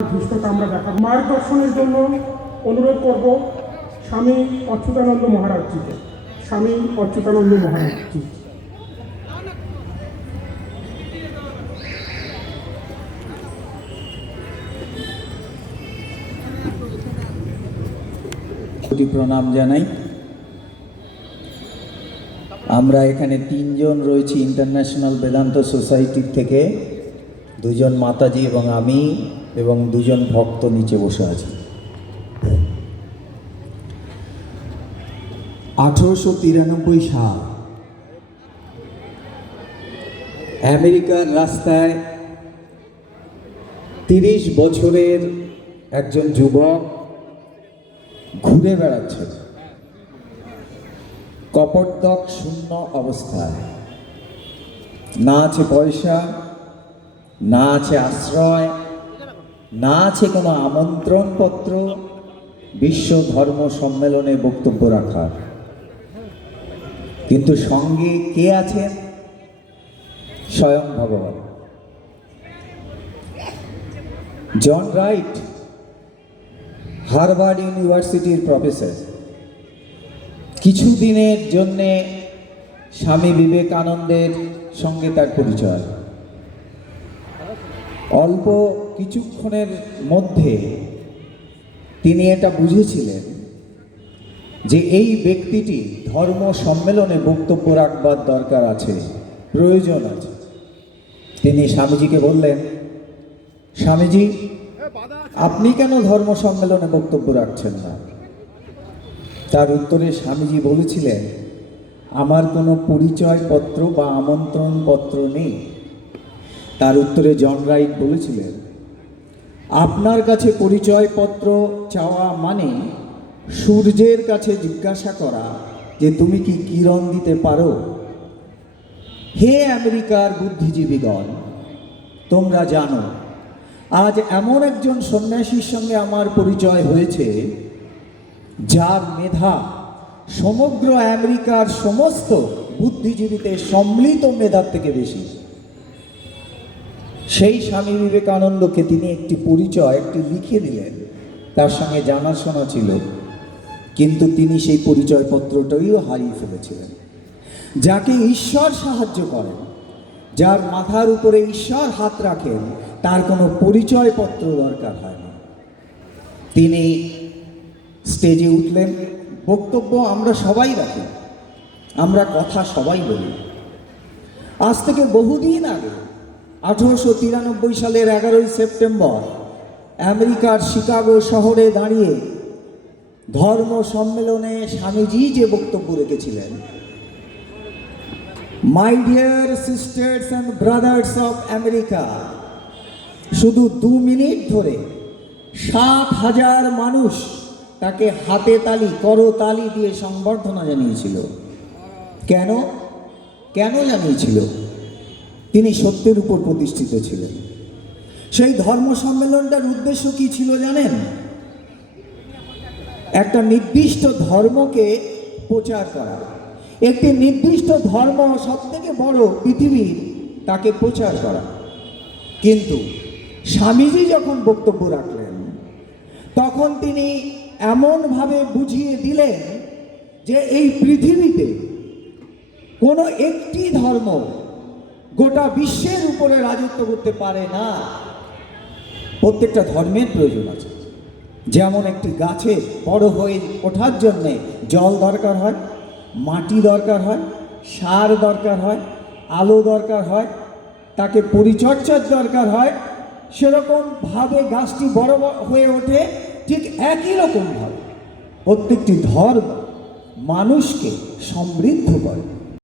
ধৃষ্টতা আমরা দেখা মার্গ দর্শনের জন্য অনুরোধ করব স্বামী অচ্যুতানন্দ মহারাজজিকে। স্বামী অচ্যুতানন্দ মহারাজজি। প্রণাম জানাই। আমরা এখানে তিনজন রয়েছি ইন্টারন্যাশনাল বেদান্ত সোসাইটি থেকে, দুজন মাতাজি এবং আমি এবং দুজন ভক্ত নিচে বসে আছি। 1893 সাল আমেরিকার রাস্তায় 30 বছরের একজন যুবক ঘুরে বেড়াচ্ছে কপটদক শূন্য অবস্থায়। না আছে পয়সা, না আছে আশ্রয়, না আছে কোনো আমন্ত্রণপত্র বিশ্ব ধর্ম সম্মেলনে বক্তব্য রাখার। কিন্তু সঙ্গে কে আছেন? স্বয়ং ভগবান। জন রাইট, হার্ভার্ড ইউনিভার্সিটির প্রফেসর, কিছুদিনের জন্যে স্বামী বিবেকানন্দের সঙ্গে তার পরিচয়। অল্প কিছুক্ষণের মধ্যে তিনি এটা বুঝেছিলেন যে এই ব্যক্তিটি ধর্ম সম্মেলনে বক্তব্য রাখবার দরকার আছে, প্রয়োজন আছে। তিনি স্বামীজিকে বললেন, স্বামীজি, আপনি কেন ধর্ম সম্মেলনে বক্তব্য রাখছেন না? তার উত্তরে স্বামীজি বলেছিলেন, আমার কোনো পরিচয়পত্র বা আমন্ত্রণপত্র নেই। তার উত্তরে জন রাইট বলেছিলেন, আপনার কাছে পরিচয়পত্র চাওয়া মানে সূর্যের কাছে জিজ্ঞাসা করা যে তুমি কি কিরণ দিতে পারো। হে আমেরিকার বুদ্ধিজীবীগণ, তোমরা জানো আজ এমন একজন সন্ন্যাসীর সঙ্গে আমার পরিচয় হয়েছে যার মেধা সমগ্র আমেরিকার সমস্ত বুদ্ধিজীবীদের সম্মিলিত মেধার থেকে বেশি। সেই স্বামী বিবেকানন্দকে তিনি একটি পরিচয় লিখে দিলেন, তার সঙ্গে জানাশোনা ছিল, কিন্তু তিনি সেই পরিচয়পত্রটাইও হারিয়ে ফেলেছিলেন। যাকে ঈশ্বর সাহায্য করেন, যার মাথার উপরে ঈশ্বর হাত রাখেন, তার কোনো পরিচয়পত্র দরকার হয় না। তিনি স্টেজে উঠলেন, বক্তব্য আমরা সবাই রাখি, আমরা কথা সবাই বলি। আজ থেকে বহুদিন আগে 1893 সালের 11 সেপ্টেম্বর আমেরিকার শিকাগো শহরে দাঁড়িয়ে ধর্ম সম্মেলনে স্বামীজি যে বক্তব্য রেখেছিলেন, my dear sisters and brothers of America, শুধু 2 মিনিট ধরে 60,000 মানুষ তাকে হাতে তালি, করতালি দিয়ে সংবর্ধনা জানিয়েছিল। কেন কেন জানিয়েছিল? তিনি সত্যের উপর প্রতিষ্ঠিত ছিলেন। সেই ধর্ম সম্মেলনটার উদ্দেশ্য কি ছিল জানেন? একটা নির্দিষ্ট ধর্মকে প্রচার করা, একটি নির্দিষ্ট ধর্ম সবথেকে বড় পৃথিবীর, তাকে প্রচার করা। কিন্তু স্বামীজি যখন বক্তব্য রাখলেন, তখন তিনি এমনভাবে বুঝিয়ে দিলেন যে এই পৃথিবীতে কোনো একটি ধর্ম গোটা বিশ্বের উপরে রাজত্ব করতে পারে না। প্রত্যেকটা ধর্মের প্রয়োজন আছে। যেমন একটি গাছে বড় হয়ে ওঠার জন্যে জল দরকার হয়, মাটি দরকার হয়, সার দরকার হয়, আলো দরকার হয়, তাকে পরিচর্যার দরকার হয়। সেরকমভাবে গাছটি বড় হয়ে ওঠে। ঠিক একই রকমভাবে প্রত্যেকটি ধর্ম মানুষকে সমৃদ্ধ করে।